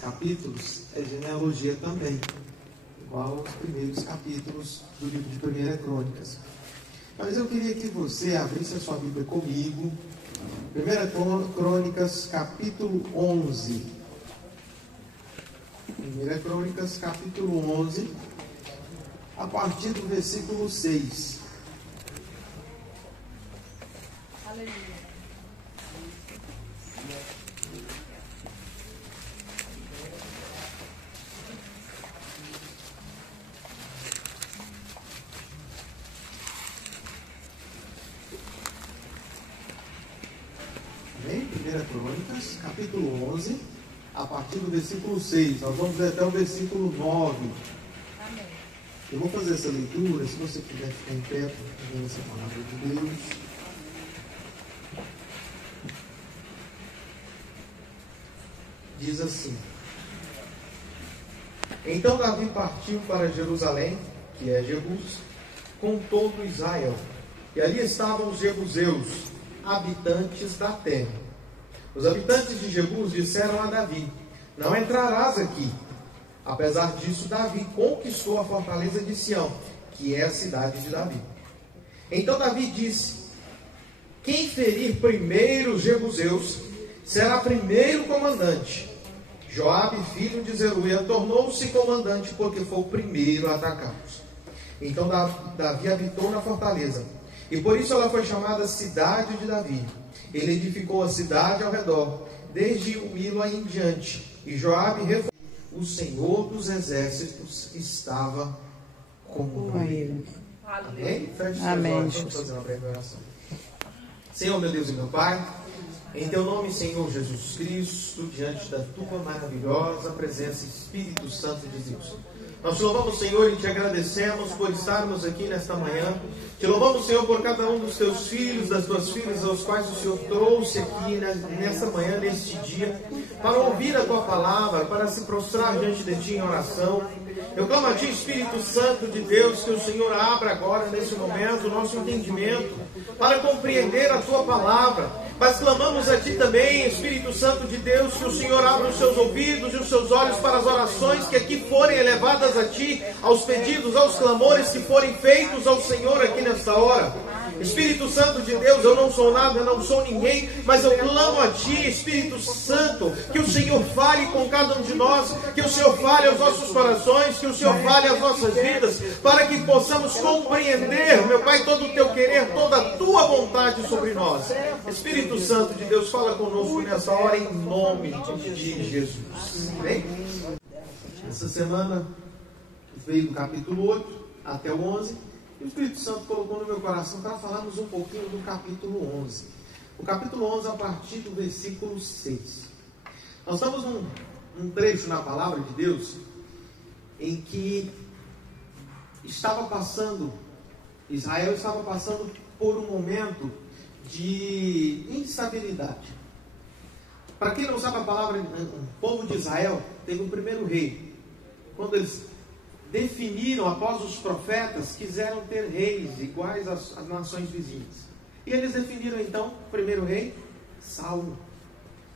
capítulos é genealogia também, igual aos primeiros capítulos do livro de 1 Crônicas. Mas eu queria que você abrisse a sua Bíblia comigo, 1 Crônicas, capítulo 11. 1 Crônicas, capítulo 11, a partir do versículo 6. Aleluia. Amém? 1 Crônicas, capítulo 11, a partir do versículo 6. Nós vamos ler até o versículo 9. Amém. Eu vou fazer essa leitura, se você puder ficar em pé, para essa palavra de Deus. Diz assim: Então Davi partiu para Jerusalém, que é Jebus, com todo Israel. E ali estavam os jebuseus, habitantes da terra. Os habitantes de Jebus disseram a Davi: Não entrarás aqui. Apesar disso, Davi conquistou a fortaleza de Sião, que é a cidade de Davi. Então Davi disse: Quem ferir primeiro os jebuseus será primeiro comandante. Joabe, filho de Zeruia, tornou-se comandante porque foi o primeiro a atacá-los. Então Davi habitou na fortaleza, e por isso ela foi chamada Cidade de Davi. Ele edificou a cidade ao redor, desde o Milo em diante, e Joabe reforçou. O Senhor dos exércitos estava com ele. Amém? Feche seus olhos, vamos fazer uma breve oração. Senhor, meu Deus e meu Pai, em Teu nome, Senhor Jesus Cristo, diante da Tua maravilhosa presença, Espírito Santo de Deus, nós te louvamos, Senhor, e te agradecemos por estarmos aqui nesta manhã. Te louvamos, Senhor, por cada um dos Teus filhos, das Tuas filhas, aos quais o Senhor trouxe aqui nesta manhã, neste dia, para ouvir a Tua palavra, para se prostrar diante de Ti em oração. Eu clamo a Ti, Espírito Santo de Deus, que o Senhor abra agora, nesse momento, o nosso entendimento, para compreender a Tua palavra. Mas clamamos a Ti também, Espírito Santo de Deus, que o Senhor abra os seus ouvidos e os seus olhos para as orações que aqui forem elevadas a Ti, aos pedidos, aos clamores que forem feitos ao Senhor aqui nesta hora. Espírito Santo de Deus, eu não sou nada, eu não sou ninguém, mas eu clamo a Ti, Espírito Santo, que o Senhor fale com cada um de nós, que o Senhor fale aos nossos corações, que o Senhor fale às nossas vidas, para que possamos compreender, meu Pai, todo o Teu querer, toda a Tua vontade sobre nós. Espírito Santo de Deus, fala conosco nessa hora, em nome de Jesus. Amém? Essa semana veio do capítulo 8 até o 11, e o Espírito Santo colocou no meu coração para falarmos um pouquinho do capítulo 11. O capítulo 11 a partir do versículo 6. Nós estamos num trecho na palavra de Deus em que Israel estava passando por um momento de instabilidade. Para quem não sabe a palavra, o povo de Israel teve um primeiro rei. Quando eles definiram, após os profetas, quiseram ter reis iguais às nações vizinhas. E eles definiram então o primeiro rei, Saul.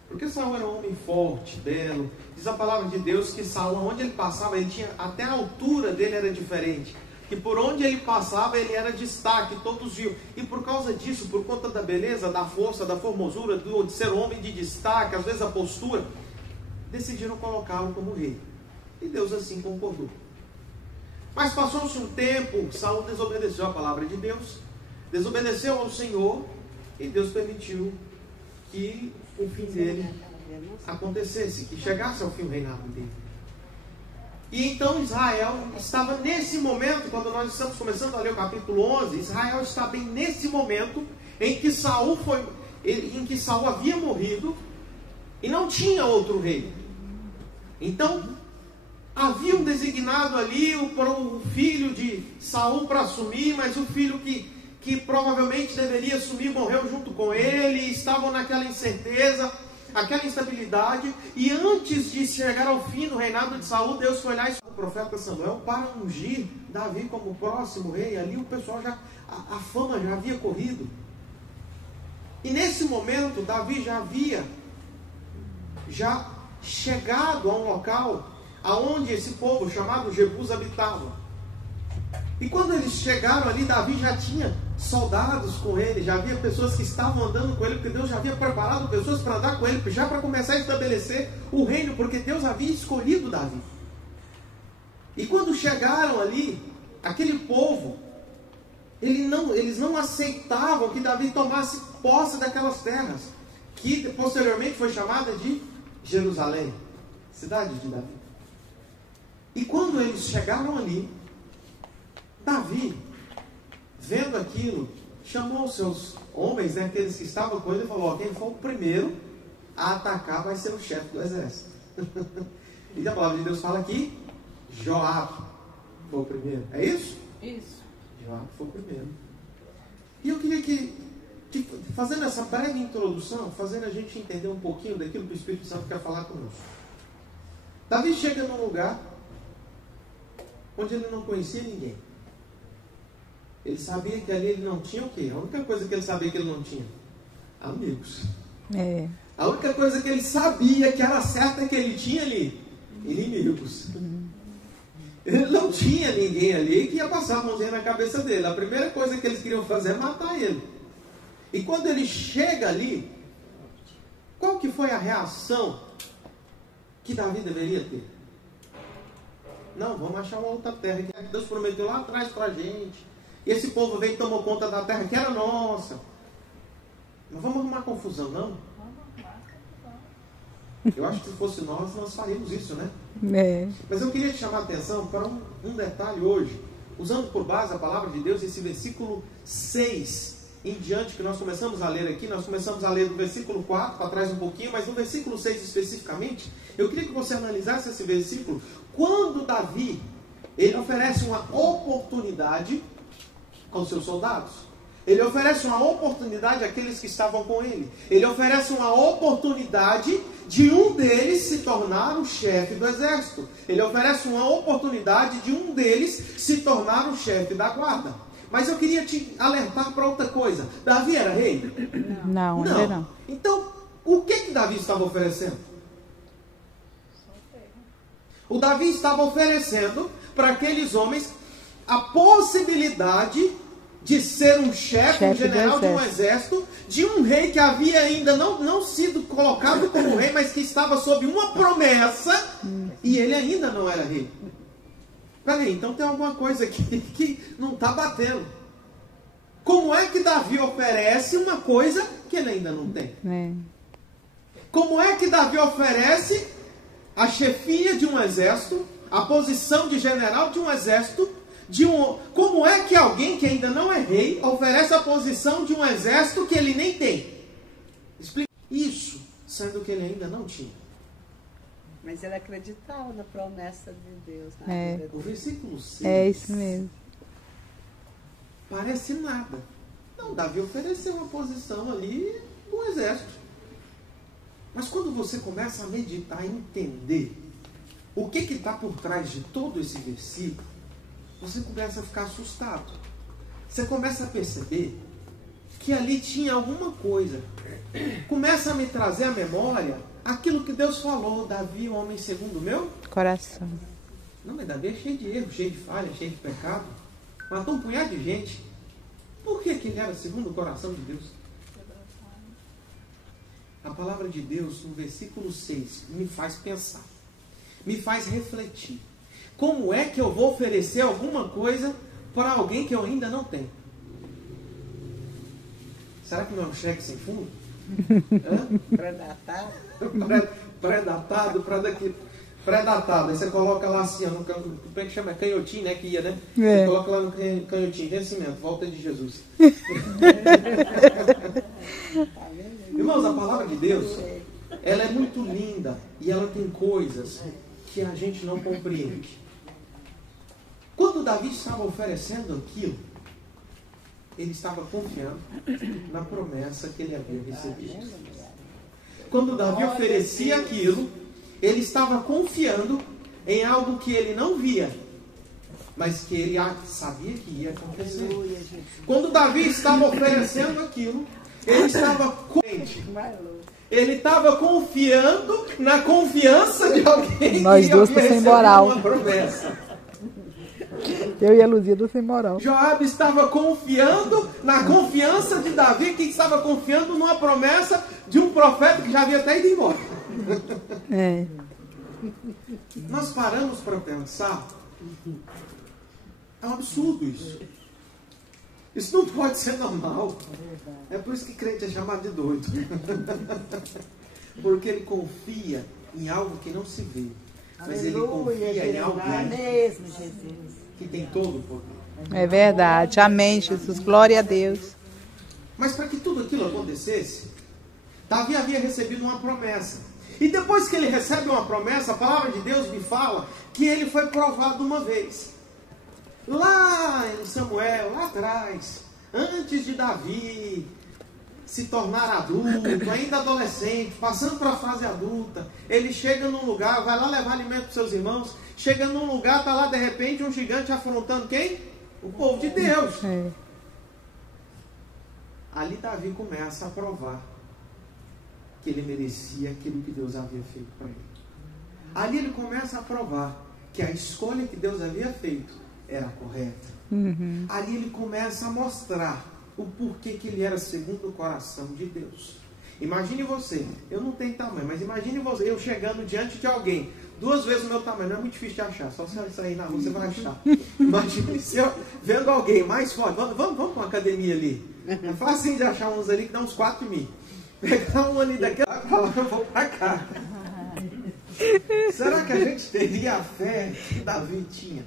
Porque Saul era um homem forte, belo. Diz a palavra de Deus que Saul, onde ele passava, ele tinha, até a altura dele era diferente. Que por onde ele passava, ele era destaque, todos viam. E por causa disso, por conta da beleza, da força, da formosura, de ser um homem de destaque, às vezes a postura, decidiram colocá-lo como rei. E Deus assim concordou. Mas passou-se um tempo, Saul desobedeceu a palavra de Deus, desobedeceu ao Senhor, e Deus permitiu que o fim dele acontecesse, que chegasse ao fim o reinado dele. E então Israel estava nesse momento, quando nós estamos começando a ler o capítulo 11, Israel está bem nesse momento em que Saul havia morrido e não tinha outro rei. Então haviam designado ali o filho de Saul para assumir, mas o filho que provavelmente deveria assumir morreu junto com ele. Estavam naquela incerteza, aquela instabilidade. E antes de chegar ao fim do reinado de Saul, Deus foi lá e chamou o profeta Samuel para ungir Davi como próximo rei. Ali o pessoal a fama já havia corrido. E nesse momento Davi já chegado a um local aonde esse povo chamado Jebus habitava. E quando eles chegaram ali, Davi já tinha soldados com ele, já havia pessoas que estavam andando com ele, porque Deus já havia preparado pessoas para andar com ele, já para começar a estabelecer o reino, porque Deus havia escolhido Davi. E quando chegaram ali, aquele povo, eles não aceitavam que Davi tomasse posse daquelas terras, que posteriormente foi chamada de Jerusalém, cidade de Davi. E quando eles chegaram ali, Davi, vendo aquilo, chamou os seus homens, né, aqueles que estavam com ele, e falou: quem for o primeiro a atacar vai ser o chefe do exército. E a palavra de Deus fala aqui, Joabe foi o primeiro. É isso? Isso. Joabe foi o primeiro. E eu queria que, fazendo essa breve introdução, fazendo a gente entender um pouquinho daquilo que o Espírito Santo quer falar conosco. Davi chega num lugar onde ele não conhecia ninguém. Ele sabia que ali ele não tinha o quê? A única coisa que ele sabia que ele não tinha: amigos. A única coisa que ele sabia que era certa é que ele tinha ali inimigos. Ele não tinha ninguém ali que ia passar a mãozinha na cabeça dele. A primeira coisa que eles queriam fazer é matar ele. E quando ele chega ali, qual que foi a reação que Davi deveria ter? Não, vamos achar uma outra terra que Deus prometeu lá atrás para a gente. E esse povo veio e tomou conta da terra que era nossa. Não vamos arrumar confusão, não? Eu acho que se fosse nós faríamos isso, né? Mas eu queria te chamar a atenção para um detalhe hoje, usando por base a palavra de Deus, esse versículo 6 em diante que nós começamos a ler aqui. Nós começamos a ler do versículo 4 para trás um pouquinho, mas no versículo 6 especificamente, eu queria que você analisasse esse versículo. Quando Davi, ele oferece uma oportunidade aos seus soldados, ele oferece uma oportunidade àqueles que estavam com ele, ele oferece uma oportunidade de um deles se tornar o chefe do exército, ele oferece uma oportunidade de um deles se tornar o chefe da guarda. Mas eu queria te alertar para outra coisa. Davi era rei? Não. Então, o que Davi estava oferecendo? O Davi estava oferecendo para aqueles homens a possibilidade de ser um chefe, um general de um exército, de um rei que havia ainda não sido colocado como rei, mas que estava sob uma promessa, e ele ainda não era rei. Peraí, então tem alguma coisa aqui que não está batendo. Como é que Davi oferece uma coisa que ele ainda não tem? Como é que Davi oferece a chefia de um exército, a posição de general de um exército, como é que alguém que ainda não é rei oferece a posição de um exército que ele nem tem? Explica isso, sendo que ele ainda não tinha. Mas ele acreditava na promessa de Deus. Na vida O versículo 6 É isso mesmo. parece nada. Não, Davi ofereceu uma posição ali no exército. Mas quando você começa a meditar e entender o que está por trás de todo esse versículo, você começa a ficar assustado. Você começa a perceber que ali tinha alguma coisa. Começa a me trazer à memória aquilo que Deus falou: Davi, homem segundo o meu Coração. Não, mas Davi é cheio de erro, cheio de falha, cheio de pecado. Matou um punhado de gente. Por que ele era segundo o coração de Deus? A palavra de Deus, no versículo 6, me faz pensar, me faz refletir. Como é que eu vou oferecer alguma coisa para alguém que eu ainda não tenho? Será que não é um cheque sem fundo? Predatado. Predatado. Aí você coloca lá assim, como é que chama? Canhotinho, né? Que ia, né? É. Você coloca lá no canhotinho, vencimento, volta de Jesus. Irmãos, a palavra de Deus, ela é muito linda e ela tem coisas que a gente não compreende. Quando Davi estava oferecendo aquilo, ele estava confiando na promessa que ele havia recebido. Quando Davi oferecia aquilo, ele estava confiando em algo que ele não via, mas que ele sabia que ia acontecer. Quando Davi estava oferecendo aquilo, Ele estava Ele estava confiando na confiança de alguém Nós que duas havia sem recebido moral. uma promessa. Eu e a Luzia do sem moral. Joabe estava confiando na confiança de Davi, que estava confiando numa promessa de um profeta que já havia até ido embora. É. Nós paramos para pensar, é um absurdo isso. Isso não pode ser normal. É por isso que crente é chamado de doido. Porque ele confia em algo que não se vê. Mas ele confia em alguém que tem todo o poder. É verdade. Amém, Jesus. Glória a Deus. Mas para que tudo aquilo acontecesse, Davi havia recebido uma promessa. E depois que ele recebe uma promessa, a palavra de Deus me fala que ele foi provado uma vez. Lá em Samuel, lá atrás, antes de Davi se tornar adulto, ainda adolescente, passando para a fase adulta, ele chega num lugar, vai lá levar alimento para seus irmãos, chega num lugar, está lá de repente um gigante afrontando quem? O povo de Deus. É. Ali Davi começa a provar que ele merecia aquilo que Deus havia feito para ele. Ali ele começa a provar que a escolha que Deus havia feito era correta. Uhum. Ali ele começa a mostrar o porquê que ele era segundo o coração de Deus. Imagine você, eu não tenho tamanho, mas imagine você, eu chegando diante de alguém, 2 vezes o meu tamanho, não é muito difícil de achar, só você sair na rua, você vai achar. Imagine se eu vendo alguém mais forte, vamos para uma academia ali, é fácil de achar uns ali que dá uns 4 mil. Pegar um ali daquela para lá, eu vou para cá. Será que a gente teria a fé que Davi tinha?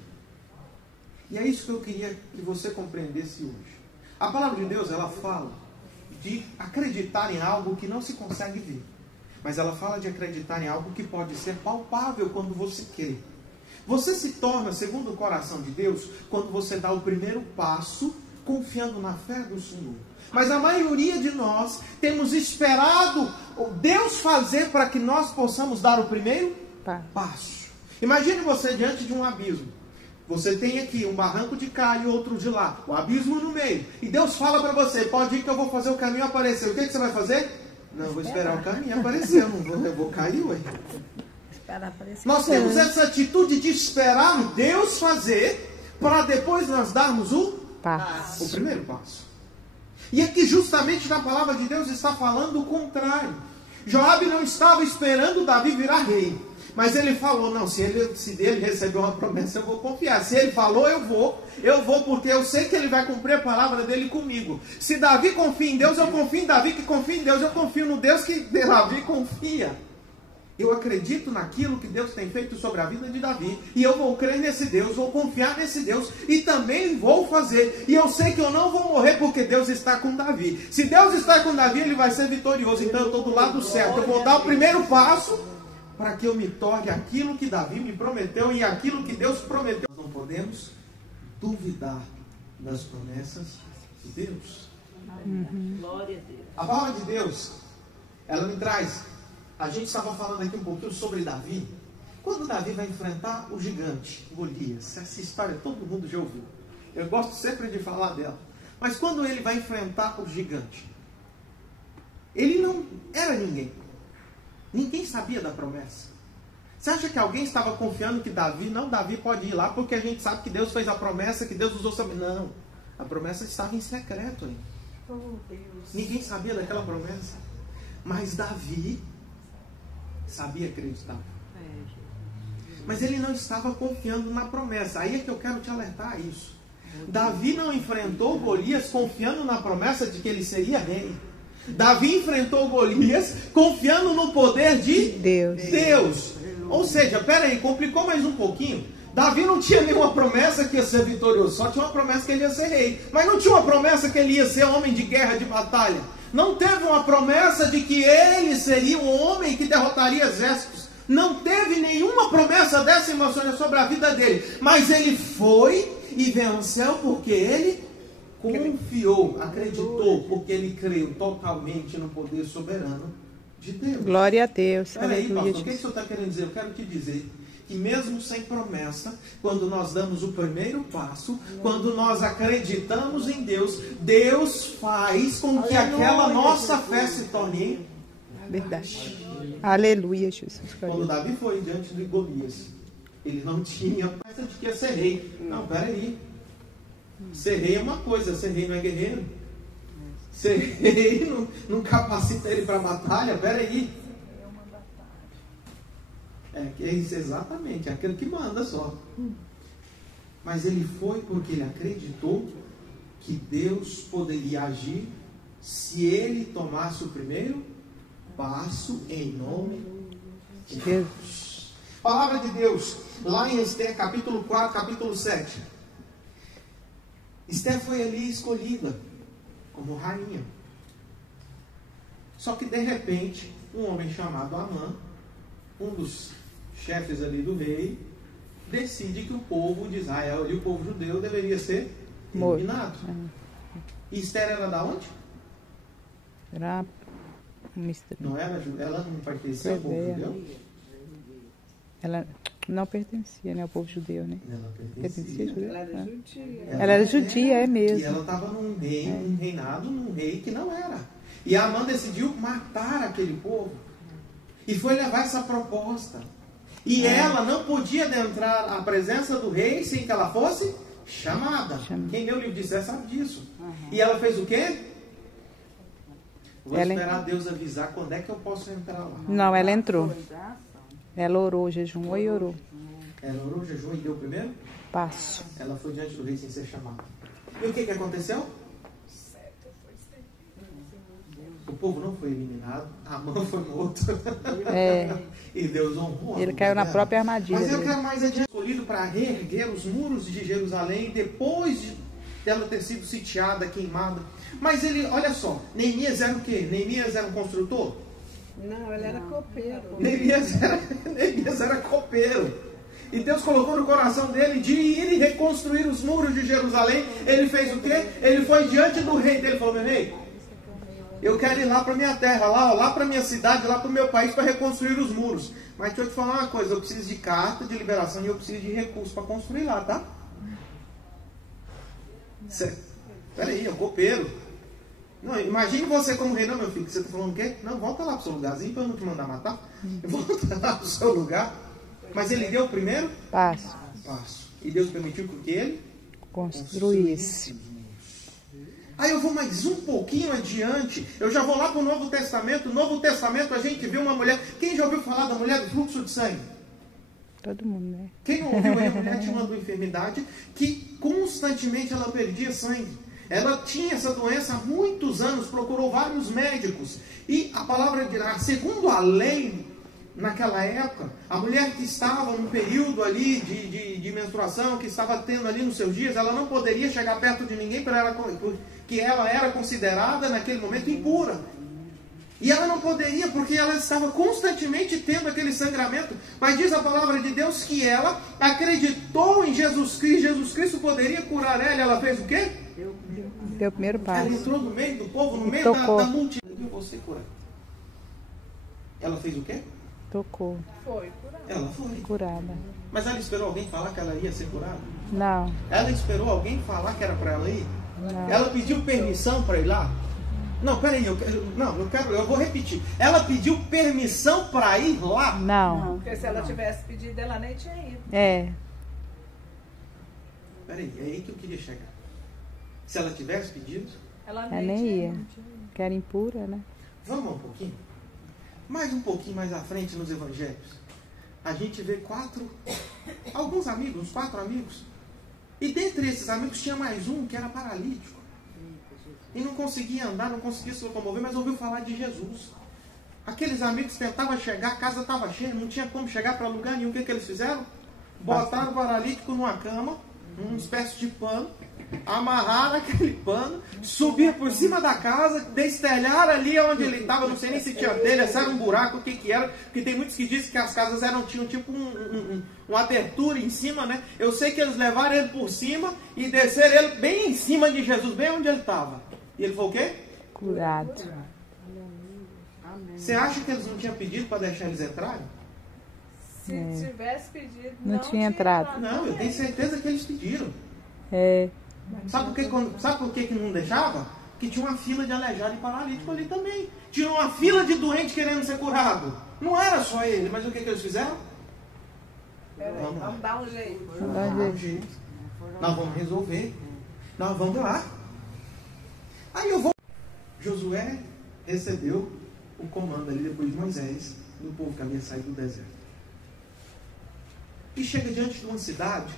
E é isso que eu queria que você compreendesse hoje. A palavra de Deus, ela fala de acreditar em algo que não se consegue ver. Mas ela fala de acreditar em algo que pode ser palpável quando você crê. Você se torna segundo o coração de Deus quando você dá o primeiro passo confiando na fé do Senhor. Mas a maioria de nós temos esperado Deus fazer para que nós possamos dar o primeiro passo. Imagine você diante de um abismo. Você tem aqui um barranco de cá e outro de lá. O abismo no meio. E Deus fala para você, pode ir que eu vou fazer o caminho aparecer. O que você vai fazer? Não, eu vou esperar o caminho aparecer. Eu vou cair, ué. Nós temos essa atitude de esperar Deus fazer para depois nós darmos o primeiro passo. E aqui justamente na palavra de Deus está falando o contrário. Joabe não estava esperando Davi virar rei. Mas ele falou, não, se ele recebeu uma promessa, eu vou confiar. Se ele falou, eu vou porque eu sei que ele vai cumprir a palavra dele comigo. Se Davi confia em Deus, eu confio em Davi que confia em Deus. Eu confio no Deus que Davi confia. Eu acredito naquilo que Deus tem feito sobre a vida de Davi. E eu vou crer nesse Deus, vou confiar nesse Deus. E também vou fazer. E eu sei que eu não vou morrer porque Deus está com Davi. Se Deus está com Davi, ele vai ser vitorioso. Então eu estou do lado certo. Eu vou dar o primeiro passo para que eu me torne aquilo que Davi me prometeu e aquilo que Deus prometeu. Nós não podemos duvidar das promessas de Deus. Glória a Deus. A palavra de Deus, ela me traz. A gente estava falando aqui um pouquinho sobre Davi. Quando Davi vai enfrentar o gigante, Golias, essa história todo mundo já ouviu. Eu gosto sempre de falar dela. Mas quando ele vai enfrentar o gigante, ele não era ninguém. Ninguém sabia da promessa. Você acha que alguém estava confiando que Davi pode ir lá porque a gente sabe que Deus fez a promessa, que Deus usou saber? Não, a promessa estava em secreto ainda. Oh, Deus. Ninguém sabia daquela promessa. Mas Davi sabia acreditar. Mas ele não estava confiando na promessa. Aí é que eu quero te alertar a isso. Davi não enfrentou Golias confiando na promessa de que ele seria rei. Davi enfrentou Golias confiando no poder de Deus. Ou seja, peraí, complicou mais um pouquinho. Davi não tinha nenhuma promessa que ia ser vitorioso, só tinha uma promessa que ele ia ser rei. Mas não tinha uma promessa que ele ia ser homem de guerra, de batalha. Não teve uma promessa de que ele seria um homem que derrotaria exércitos. Não teve nenhuma promessa dessa emoção sobre a vida dele. Mas ele foi e venceu porque ele confiou, acreditou, porque ele creu totalmente no poder soberano de Deus. Glória a Deus. Peraí, Aleluia, pastor, o que o Jesus. senhor está querendo dizer? Eu quero te dizer que mesmo sem promessa, quando nós damos o primeiro passo, quando nós acreditamos em Deus, Deus faz com que aquela nossa fé se torne. Verdade. Aleluia, Jesus. Quando Davi foi diante de Golias, ele não tinha pressa de que ia ser rei. Não, peraí. Ser rei é uma coisa, ser rei não é guerreiro. Ser rei não capacita ele para batalha, peraí. É isso, exatamente, é aquele que manda só. Mas ele foi porque ele acreditou que Deus poderia agir se ele tomasse o primeiro passo em nome de Deus. Palavra de Deus, lá em Esther, capítulo 4, capítulo 7. Esther foi ali escolhida como rainha. Só que de repente, um homem chamado Amã, um dos chefes ali do rei, decide que o povo de Israel e o povo judeu deveria ser eliminado. E Esther era da onde? Era um mistério. Não era, ela não pertencia ao povo judeu? Ela não pertencia, né, ao povo judeu, né? Ela Pertencia ao judeu? Ela era judia. Ela era judia, é mesmo. E ela estava num reinado, num rei que não era. E a Amã decidiu matar aquele povo. E foi levar essa proposta. E ela não podia adentrar à presença do rei sem que ela fosse chamada. Quem leu o livro de Esther sabe disso. E ela fez o quê? Vou esperar Deus avisar quando é que eu posso entrar lá. Não, ela entrou. Ela orou, jejuou e orou. Ela orou, jejuou e deu o primeiro passo. Ela foi diante do rei sem ser chamada. E o que aconteceu? O povo não foi eliminado, Amã foi morto. E Deus honrou. Ele caiu na própria armadilha. Mas eu quero mais adiante. Escolhido para reerguer os muros de Jerusalém depois dela ter sido sitiada, queimada. Mas ele, olha só, Neemias era o quê? Neemias era um construtor? Não, ele era copeiro. Neemias era copeiro. E Deus colocou no coração dele de ir e reconstruir os muros de Jerusalém. Ele fez o quê? Ele foi diante do rei dele e falou: meu rei, eu quero ir lá para minha terra, lá para minha cidade, lá para o meu país para reconstruir os muros. Mas deixa eu te falar uma coisa, eu preciso de carta de liberação e eu preciso de recursos para construir lá, tá? Peraí, é um copeiro. Não, imagine você como rei. Não, meu filho, que você está falando o quê? Não, volta lá para o seu lugarzinho para eu não te mandar matar. Volta lá para o seu lugar. Mas ele deu o primeiro passo. E Deus permitiu que ele construísse. Aí eu vou mais um pouquinho adiante. Eu já vou lá para o Novo Testamento. No Novo Testamento a gente vê uma mulher. Quem já ouviu falar da mulher do fluxo de sangue? Todo mundo, né? Quem não ouviu aí? A mulher tinha uma enfermidade que constantemente ela perdia sangue. Ela tinha essa doença há muitos anos, procurou vários médicos. E a palavra dirá, segundo a lei, naquela época, a mulher que estava num período ali de menstruação, que estava tendo ali nos seus dias, ela não poderia chegar perto de ninguém, porque ela era considerada naquele momento impura. E ela não poderia, porque ela estava constantemente tendo aquele sangramento. Mas diz a palavra de Deus que ela acreditou em Jesus Cristo. Jesus Cristo poderia curar ela. Ela fez o quê? Deu o primeiro passo. Ela entrou no meio do povo, no meio da multidão. Eu vou ser curada. Ela fez o quê? Tocou. Foi curada. Ela foi Curada. Mas ela esperou alguém falar que ela ia ser curada? Não. Ela esperou alguém falar que era para ela ir? Não. Ela pediu permissão para ir lá? Não, peraí, eu vou repetir. Ela pediu permissão para ir lá? Não. Porque se ela tivesse pedido, ela nem tinha ido. É. Peraí, é aí que eu queria chegar. Se ela tivesse pedido, Ela Nem tinha ia. ido. Que era impura, né? vamos um pouquinho? Mais um pouquinho mais à frente nos evangelhos. A gente vê alguns amigos, uns 4 amigos. E dentre esses amigos tinha mais um que era paralítico. E não conseguia andar, não conseguia se locomover, mas ouviu falar de Jesus. Aqueles amigos tentavam chegar, a casa estava cheia, não tinha como chegar para lugar nenhum. O que eles fizeram? Botaram o paralítico numa cama, uma espécie de pano, amarraram aquele pano, subiram por cima da casa, destelharam ali onde ele estava, não sei nem se tinha telha, se era um buraco, o que era, porque tem muitos que dizem que as casas tinham tipo uma abertura em cima, né? Eu sei que eles levaram ele por cima e desceram ele bem em cima de Jesus, bem onde ele estava. E ele foi o quê? Curado. Amém. Você acha que eles não tinham pedido para deixar eles entrarem? Se tivesse pedido, Não tinha entrado. Não, eu tenho certeza que eles pediram. É. Sabe por que não deixava? Porque tinha uma fila de aleijado e paralítico ali também. Tinha uma fila de doente querendo ser curado. Não era só ele, mas o que eles fizeram? Vamos dar um jeito. Vamos dar um jeito. Nós vamos resolver. Nós vamos lá. Aí eu vou. Josué recebeu o comando ali depois de Moisés, do povo que havia saído do deserto. E chega diante de uma cidade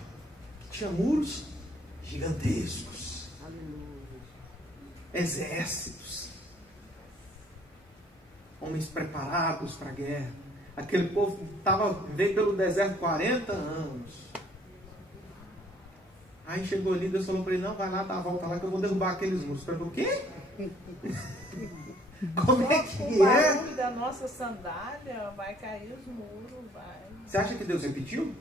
que tinha muros gigantescos. Exércitos. Homens preparados para a guerra. Aquele povo veio pelo deserto 40 anos. Aí chegou ali, Deus falou para ele, não, vai lá, dá a volta lá que eu vou derrubar aqueles muros. Ele falou, o quê? Como é que O barulho da nossa sandália vai cair os muros, vai. Você acha que Deus repetiu?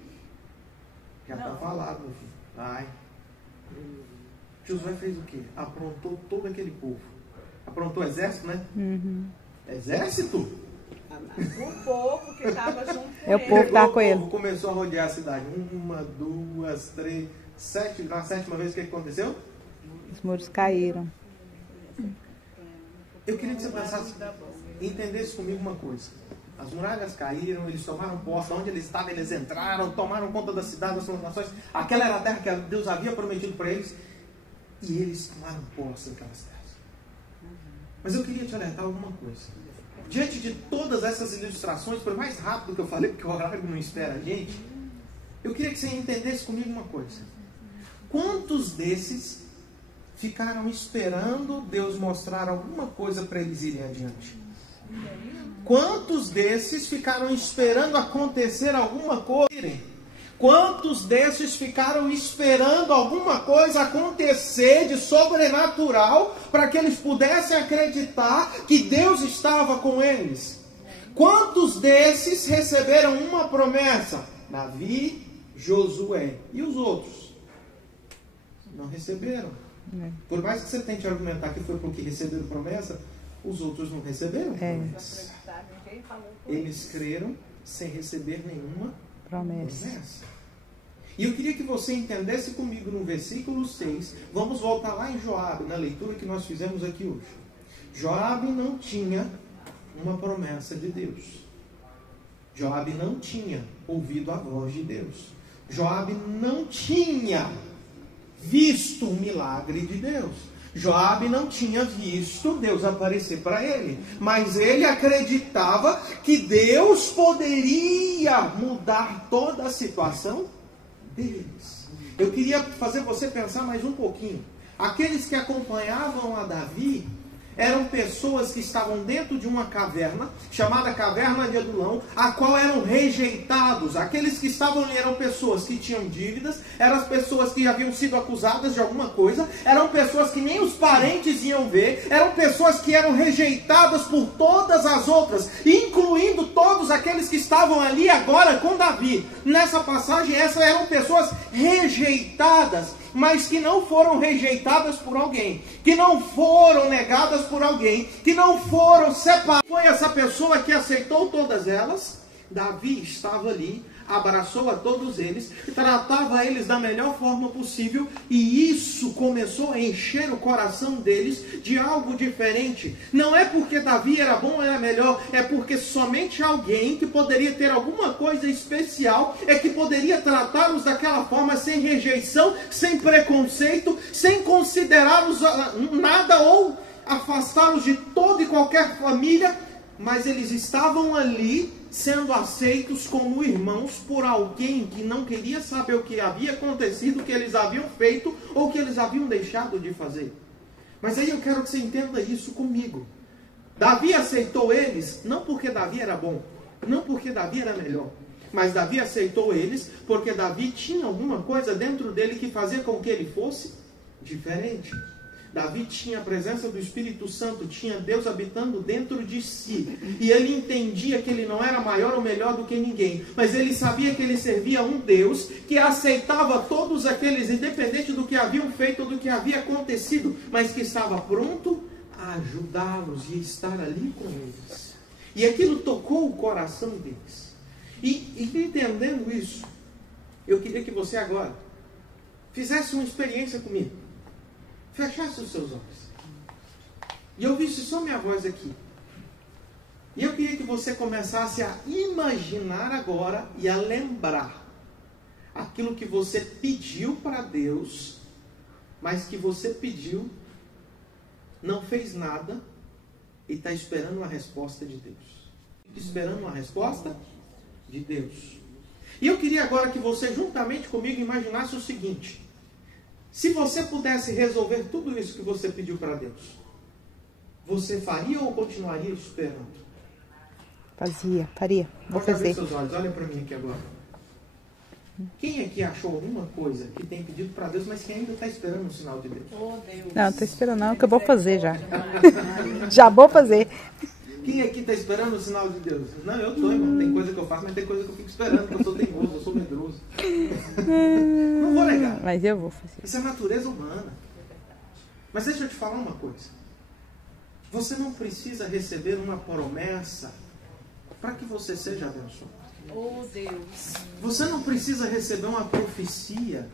Já está Não. falado, meu filho. Vai. Josué fez o quê? Aprontou todo aquele povo. Aprontou exército, né? Uhum. Exército? O povo que estava junto com É o ele. povo que tá com O povo ele. começou a rodear a cidade. 1, 2, 3, 7. Na 7ª vez, o que aconteceu? Os muros caíram. Eu queria que você pensasse, entendesse comigo uma coisa. As muralhas caíram, eles tomaram posse, onde eles estavam, eles entraram, tomaram conta da cidade, das suas nações. Aquela era a terra que Deus havia prometido para eles. E eles tomaram posse daquelas terras. Mas eu queria te alertar alguma coisa. Diante de todas essas ilustrações, por mais rápido que eu falei, porque o horário não espera a gente, eu queria que você entendesse comigo uma coisa. Quantos desses ficaram esperando Deus mostrar alguma coisa para eles irem adiante? Quantos desses ficaram esperando acontecer alguma coisa? Quantos desses ficaram esperando alguma coisa acontecer de sobrenatural para que eles pudessem acreditar que Deus estava com eles? Quantos desses receberam uma promessa? Davi, Josué. E os outros? Não receberam. Por mais que você tente argumentar que foi porque receberam promessa, os outros não receberam promessa. Eles creram sem receber nenhuma promessa. E eu queria que você entendesse comigo no versículo 6. Vamos voltar lá em Joabe, na leitura que nós fizemos aqui hoje. Joabe não tinha uma promessa de Deus. Joabe não tinha ouvido a voz de Deus. Joabe não tinha visto um milagre de Deus. Joabe não tinha visto Deus aparecer para ele, mas ele acreditava que Deus poderia mudar toda a situação deles. Eu queria fazer você pensar mais um pouquinho. Aqueles que acompanhavam a Davi eram pessoas que estavam dentro de uma caverna, chamada Caverna de Adulão, a qual eram rejeitados. Aqueles que estavam ali eram pessoas que tinham dívidas, eram as pessoas que haviam sido acusadas de alguma coisa, eram pessoas que nem os parentes iam ver, eram pessoas que eram rejeitadas por todas as outras, incluindo todos aqueles que estavam ali agora com Davi. Nessa passagem, essas eram pessoas rejeitadas, mas que não foram rejeitadas por alguém, que não foram negadas por alguém, que não foram separadas. Foi essa pessoa que aceitou todas elas. Davi estava ali, abraçou a todos eles, tratava eles da melhor forma possível, e isso começou a encher o coração deles de algo diferente. Não é porque Davi era bom ou era melhor, é porque somente alguém que poderia ter alguma coisa especial é que poderia tratá-los daquela forma, sem rejeição, sem preconceito, sem considerá-los nada ou afastá-los de toda e qualquer família, mas eles estavam ali sendo aceitos como irmãos por alguém que não queria saber o que havia acontecido, o que eles haviam feito ou o que eles haviam deixado de fazer. Mas aí eu quero que você entenda isso comigo. Davi aceitou eles não porque Davi era bom, não porque Davi era melhor, mas Davi aceitou eles porque Davi tinha alguma coisa dentro dele que fazia com que ele fosse diferente. Davi tinha a presença do Espírito Santo, tinha Deus habitando dentro de si. E ele entendia que ele não era maior ou melhor do que ninguém, mas ele sabia que ele servia a um Deus que aceitava todos aqueles, independente do que haviam feito ou do que havia acontecido, mas que estava pronto a ajudá-los e estar ali com eles. E aquilo tocou o coração deles. E entendendo isso, eu queria que você agora fizesse uma experiência comigo. Fechasse os seus olhos. E eu ouvisse só minha voz aqui. E eu queria que você começasse a imaginar agora e a lembrar aquilo que você pediu para Deus, mas que você pediu, não fez nada e está esperando uma resposta de Deus. Esperando uma resposta de Deus. E eu queria agora que você, juntamente comigo, imaginasse o seguinte: se você pudesse resolver tudo isso que você pediu para Deus, você faria ou continuaria esperando? Faria. Vou fazer. Abrir seus olhos, olha para mim aqui agora. Quem aqui achou alguma coisa que tem pedido para Deus, mas que ainda está esperando o sinal de Deus? Oh, Deus. Não estou esperando não, que eu vou fazer já. Já vou fazer. Quem aqui está esperando o sinal de Deus? Não, eu estou, irmão. Tem coisa que eu faço, mas tem coisa que eu fico esperando, porque eu sou teimoso, eu sou medroso. Não vou negar. Mas eu vou fazer. Isso é natureza humana. Mas deixa eu te falar uma coisa. Você não precisa receber uma promessa para que você seja abençoado. Oh, Deus. Você não precisa receber uma profecia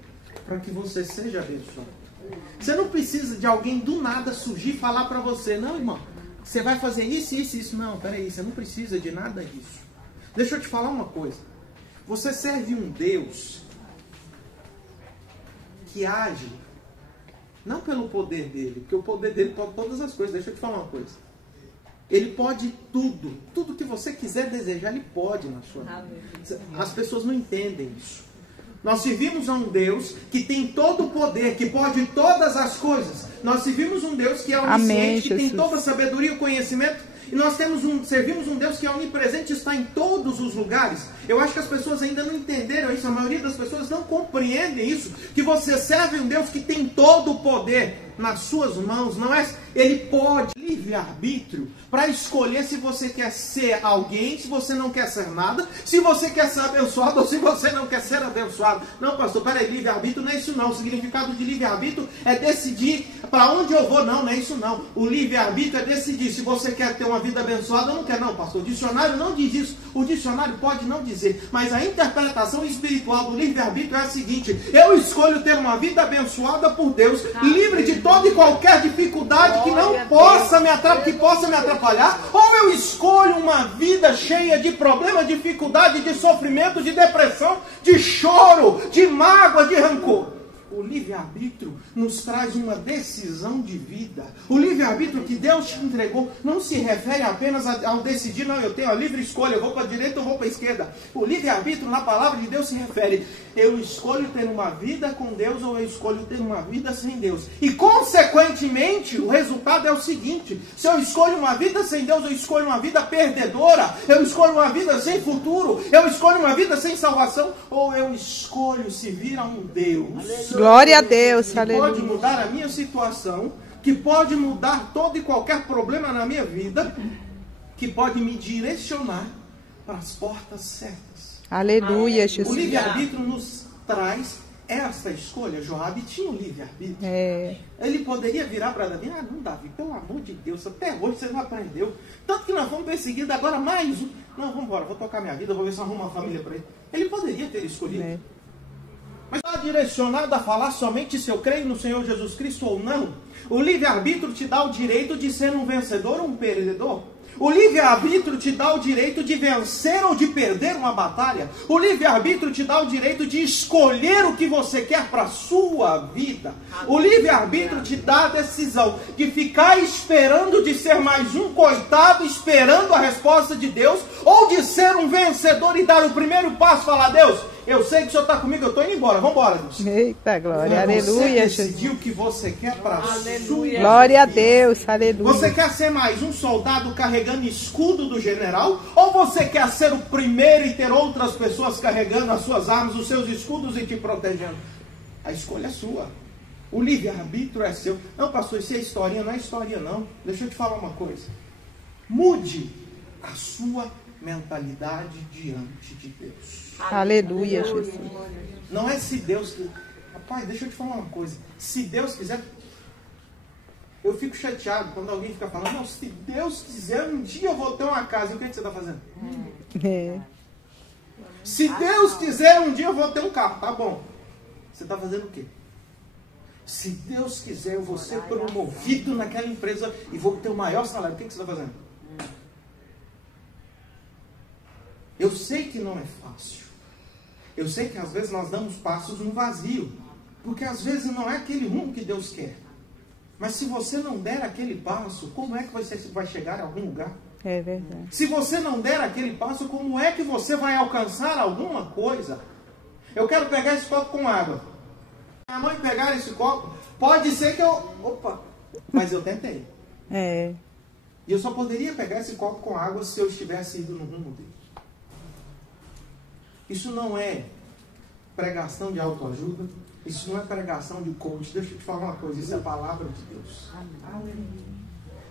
para que você seja abençoado. Você não precisa de alguém do nada surgir e falar para você: não, irmão, você vai fazer isso, isso, isso. Não, peraí, você não precisa de nada disso. Deixa eu te falar uma coisa. Você serve um Deus que age não pelo poder dele, porque o poder dele pode todas as coisas. Deixa eu te falar uma coisa. Ele pode tudo. Tudo que você quiser desejar, ele pode na sua vida. As pessoas não entendem isso. Nós servimos a um Deus que tem todo o poder, que pode todas as coisas. Nós servimos um Deus que é onisciente, que tem toda a sabedoria e o conhecimento. E nós servimos um Deus que é onipresente, está em todos os lugares. Eu acho que as pessoas ainda não entenderam isso. A maioria das pessoas não compreendem isso. Que você serve um Deus que tem todo o poder nas suas mãos. Não é? Ele pode livre-arbítrio para escolher se você quer ser alguém, se você não quer ser nada, se você quer ser abençoado ou se você não quer ser abençoado. Não, pastor, peraí, livre-arbítrio não é isso não. O significado de livre-arbítrio é decidir para onde eu vou. Não, não é isso não. O livre-arbítrio é decidir se você quer ter uma vida abençoada ou não quer. Não, pastor, o dicionário não diz isso. O dicionário pode não dizer, mas a interpretação espiritual do livre-arbítrio é a seguinte: eu escolho ter uma vida abençoada por Deus, livre de toda e qualquer dificuldade que não possa me atrapalhar, ou eu escolho uma vida cheia de problemas, dificuldade, de sofrimento, de depressão, de choro, de mágoa, de rancor. O livre-arbítrio nos traz uma decisão de vida. O livre-arbítrio que Deus te entregou não se refere apenas ao decidir: não, eu tenho a livre escolha, eu vou para a direita ou vou para a esquerda. O livre-arbítrio na palavra de Deus se refere: eu escolho ter uma vida com Deus ou eu escolho ter uma vida sem Deus. E consequentemente o resultado é o seguinte: se eu escolho uma vida sem Deus, eu escolho uma vida perdedora, eu escolho uma vida sem futuro, eu escolho uma vida sem salvação, ou eu escolho servir a um Deus. Glória a Deus, que aleluia. pode mudar a minha situação, que pode mudar todo e qualquer problema na minha vida, que pode me direcionar para as portas certas. Aleluia, Jesus. O livre-arbítrio nos traz essa escolha. Joabe tinha um livre-arbítrio. Ele poderia virar para Davi: ah, não, Davi, pelo amor de Deus, até hoje você não aprendeu. Tanto que nós vamos perseguindo agora mais um. Não, vamos embora, vou tocar minha vida, vou ver se eu arrumo uma família para ele. Ele poderia ter escolhido. Mas está direcionado a falar somente se eu creio no Senhor Jesus Cristo ou não. O livre-arbítrio te dá o direito de ser um vencedor ou um perdedor. O livre-arbítrio te dá o direito de vencer ou de perder uma batalha. O livre-arbítrio te dá o direito de escolher o que você quer para a sua vida. O livre-arbítrio te dá a decisão de ficar esperando, de ser mais um coitado, esperando a resposta de Deus, ou de ser um vencedor e dar o primeiro passo e falar: Deus, eu sei que o Senhor está comigo, eu estou indo embora, vamos embora, Deus. Eita, glória, aleluia. Você decidiu o que você quer para a sua vida. Glória a Deus, aleluia. Você quer ser mais um soldado carregando escudo do general? Ou você quer ser o primeiro e ter outras pessoas carregando as suas armas, os seus escudos e te protegendo? A escolha é sua. O livre-arbítrio é seu. Não, pastor, isso é historinha. Não é historinha, não. Deixa eu te falar uma coisa. Mude a sua mentalidade diante de Deus. Aleluia, Jesus. Não é se Deus... Rapaz, deixa eu te falar uma coisa. Se Deus quiser... Eu fico chateado quando alguém fica falando, não, se Deus quiser, um dia eu vou ter uma casa. E o que você está fazendo? É. Se Deus quiser, um dia eu vou ter um carro. Tá bom. Você está fazendo o quê? Se Deus quiser, eu vou ser promovido naquela empresa e vou ter o maior salário. O que você está fazendo? Eu sei que não é fácil. Eu sei que às vezes nós damos passos no vazio. Porque às vezes não é aquele rumo que Deus quer. Mas se você não der aquele passo, como é que você vai chegar a algum lugar? É verdade. Se você não der aquele passo, como é que você vai alcançar alguma coisa? Eu quero pegar esse copo com água. A mãe pegar esse copo, pode ser que eu... Opa! Mas eu tentei. É. E eu só poderia pegar esse copo com água se eu estivesse indo no rumo dele. Isso não é pregação de autoajuda. Isso não é pregação de coach. Deixa eu te falar uma coisa. Isso é a palavra de Deus. Amém.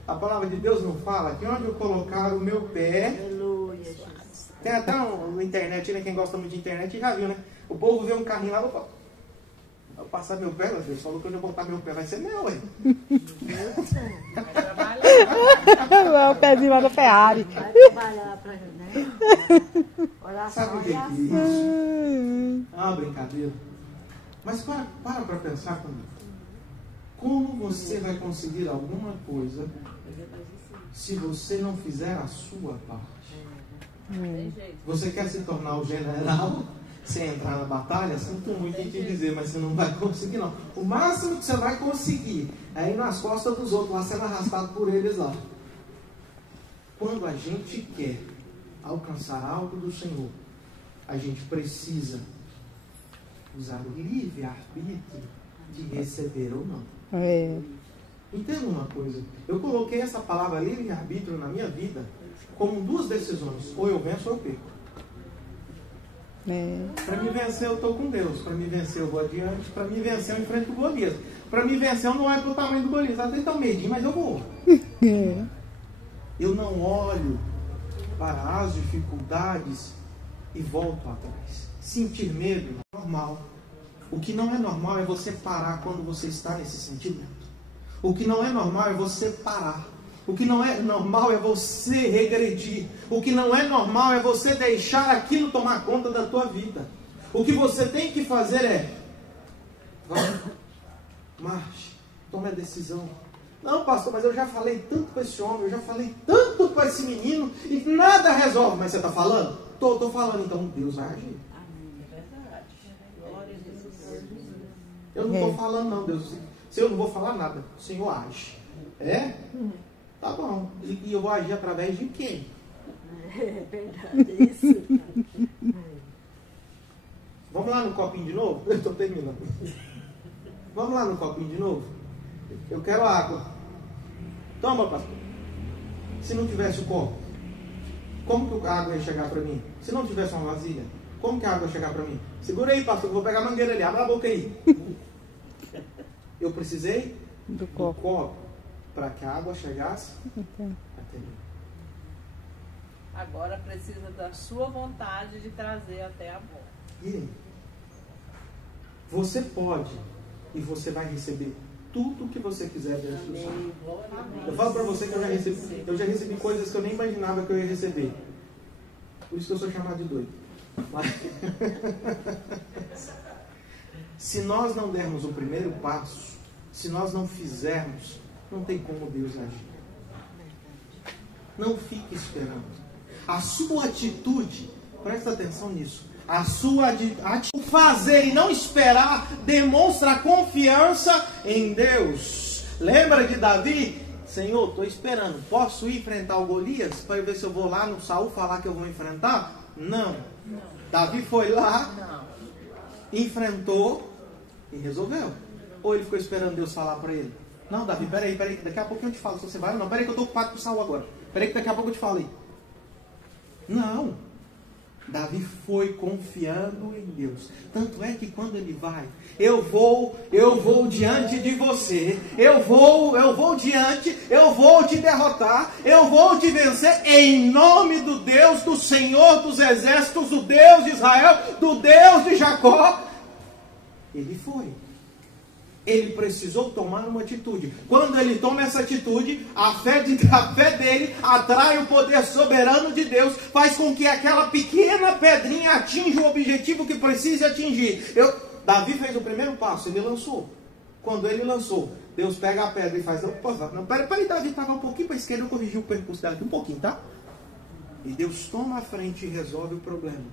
A palavra de Deus não fala que onde eu colocar o meu pé... Aleluia, Jesus. Tem até na internet, né? Quem gosta muito de internet já viu, né? O povo vê um carrinho lá, opa, eu passar meu pé, Deus falou que eu já botar meu pé vai ser meu, hein? O pezinho lá da Ferrari. Vai trabalhar pra gente, né? Sabe o que é isso? É uma brincadeira. Mas para pensar comigo. Como você vai conseguir alguma coisa se você não fizer a sua parte? Você quer se tornar o general sem entrar na batalha? Sinto muito em te dizer, mas você não vai conseguir não. O máximo que você vai conseguir é ir nas costas dos outros, lá sendo arrastado por eles lá. Quando a gente quer alcançar algo do Senhor, a gente precisa usar o livre-arbítrio de receber ou não. É. Entenda uma coisa, eu coloquei essa palavra livre-arbítrio na minha vida como duas decisões, ou eu venço ou eu perco. É. Para me vencer eu estou com Deus, para me vencer eu vou adiante, para me vencer eu enfrento o Golias, para me vencer eu não olho para o tamanho do Golias, até então medinho, mas eu vou. É. Eu não olho para as dificuldades e volto atrás. Sentir medo é normal. O que não é normal é você parar quando você está nesse sentimento. O que não é normal é você parar. O que não é normal é você regredir. O que não é normal é você deixar aquilo tomar conta da tua vida. O que você tem que fazer é: vá, marche, tome a decisão. Não, pastor, mas eu já falei tanto com esse homem, eu já falei tanto com esse menino e nada resolve. Mas você está falando? Estou falando, então Deus vai agir. Eu não estou falando não, Deus. Se eu não vou falar nada, o Senhor age. É? Tá bom. E eu vou agir através de quem? É verdade, isso. Vamos lá no copinho de novo? Eu estou terminando. Vamos lá no copinho de novo? Eu quero água. Toma, pastor. Se não tivesse o copo, como que a água ia chegar para mim? Se não tivesse uma vasilha, como que a água ia chegar para mim? Segura aí, pastor, eu vou pegar a mangueira ali. Abre a boca aí. Eu precisei do copo para que a água chegasse até mim. Agora precisa da sua vontade de trazer até a boca. E aí? Você pode e você vai receber tudo o que você quiser dentro do Senhor. Eu falo para você que eu já recebi coisas que eu nem imaginava que eu ia receber. Por isso que eu sou chamado de doido. Mas... se nós não dermos o primeiro passo, se nós não fizermos, não tem como Deus agir. Não fique esperando. A sua atitude, presta atenção nisso, a sua atitude, fazer e não esperar, demonstra confiança em Deus. Lembra de Davi? Senhor, estou esperando, posso ir enfrentar o Golias? Para ver se eu vou lá no Saul falar que eu vou enfrentar? Não. Davi foi lá, enfrentou e resolveu. Ou ele ficou esperando Deus falar para ele? Não, Davi, peraí, daqui a pouco eu te falo se você vai ou não. Peraí que eu estou ocupado com o Saul agora. Peraí que daqui a pouco eu te falo aí. Não. Davi foi confiando em Deus. Tanto é que quando ele vai, eu vou diante de você. Eu vou diante, eu vou te derrotar, eu vou te vencer em nome do Deus, do Senhor dos exércitos, do Deus de Israel, do Deus de Jacó. Ele foi. Ele precisou tomar uma atitude. Quando ele toma essa atitude, a fé dele atrai o poder soberano de Deus, faz com que aquela pequena pedrinha atinja o objetivo que precisa atingir. Davi fez o primeiro passo, ele lançou. Quando ele lançou, Deus pega a pedra e faz... Não, peraí, Davi estava um pouquinho para a esquerda, eu corrigi o percurso dela aqui um pouquinho, tá? E Deus toma a frente e resolve o problema.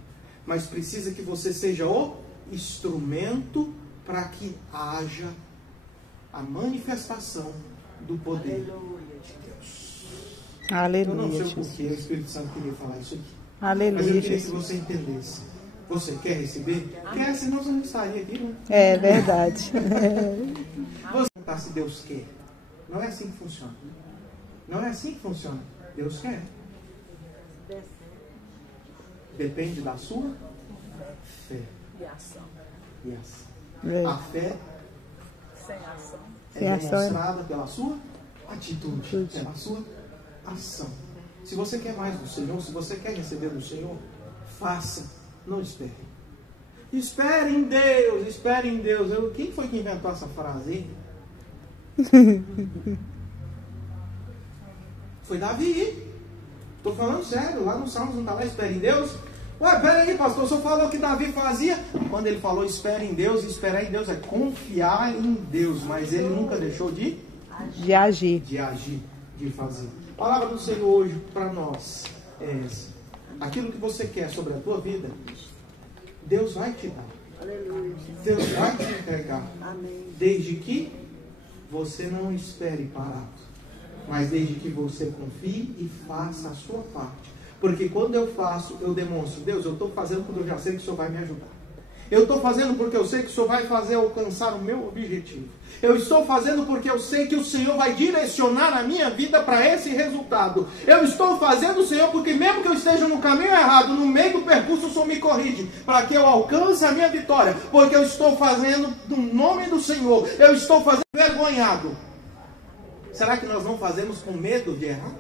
Mas precisa que você seja o instrumento para que haja a manifestação do poder de Deus. Aleluia. Eu não sei porque o Espírito Santo queria falar isso aqui. Aleluia. Mas eu queria que você entendesse. Você quer receber? Quer, senão você não estaria aqui, né? É verdade. Você perguntar se Deus quer. Não é assim que funciona. Não é assim que funciona. Deus quer. Depende da sua fé. E ação. E ação. É. A fé Sem ação. Sem é ação é- demonstrada pela sua atitude, pela sua ação. Se você quer mais do Senhor, se você quer receber do Senhor, faça, não espere. Espere em Deus, espere em Deus. Quem foi que inventou essa frase? Foi Davi. Estou falando sério, lá no Salmos não está lá, espere em Deus. Ué, peraí, pastor, o senhor falou que Davi fazia. Quando ele falou espere em Deus, esperar em Deus é confiar em Deus, mas ele nunca deixou de agir. De fazer. A palavra do Senhor hoje para nós é essa. Aquilo que você quer sobre a tua vida, Deus vai te dar. Aleluia. Deus vai te entregar. Amém. Desde que você não espere parado, mas desde que você confie e faça a sua parte. Porque quando eu faço, eu demonstro, Deus, eu estou fazendo porque eu já sei que o Senhor vai me ajudar. Eu estou fazendo porque eu sei que o Senhor vai fazer alcançar o meu objetivo. Eu estou fazendo porque eu sei que o Senhor vai direcionar a minha vida para esse resultado. Eu estou fazendo, Senhor, porque mesmo que eu esteja no caminho errado, no meio do percurso o Senhor me corrige, para que eu alcance a minha vitória. Porque eu estou fazendo no nome do Senhor. Eu estou fazendo envergonhado. Será que nós não fazemos com medo de errar?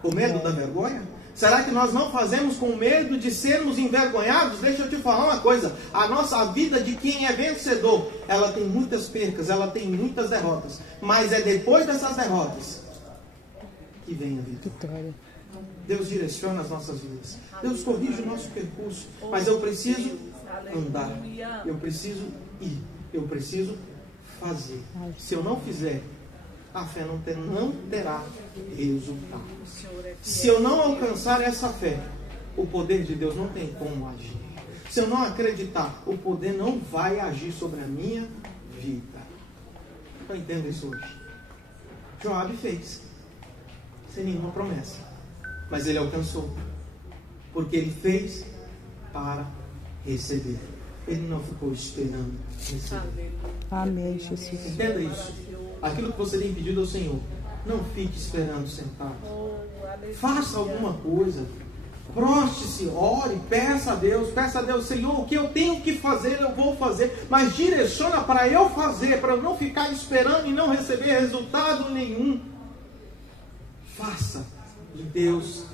Com medo da vergonha? Será que nós não fazemos com medo de sermos envergonhados? Deixa eu te falar uma coisa. A vida de quem é vencedor, ela tem muitas percas, ela tem muitas derrotas. Mas é depois dessas derrotas que vem a vitória. Deus direciona as nossas vidas. Deus corrige o nosso percurso. Mas eu preciso andar. Eu preciso ir. Eu preciso fazer. Se eu não fizer, a fé não terá resultado. Se eu não alcançar essa fé, o poder de Deus não tem como agir. Se eu não acreditar, o poder não vai agir sobre a minha vida. Eu entendo isso hoje. Joabe fez, sem nenhuma promessa, mas ele alcançou, porque ele fez para receber. Ele não ficou esperando receber. Amém, Jesus. Entenda isso. Aquilo que você tem pedido ao Senhor, não fique esperando sentado. Faça alguma coisa. Proste-se, ore, peça a Deus, Senhor, o que eu tenho que fazer, eu vou fazer, mas direciona para eu fazer, para eu não ficar esperando e não receber resultado nenhum. Faça, e Deus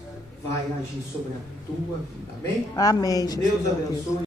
vai agir sobre a tua vida. Amém? Amém, Jesus. Deus abençoe.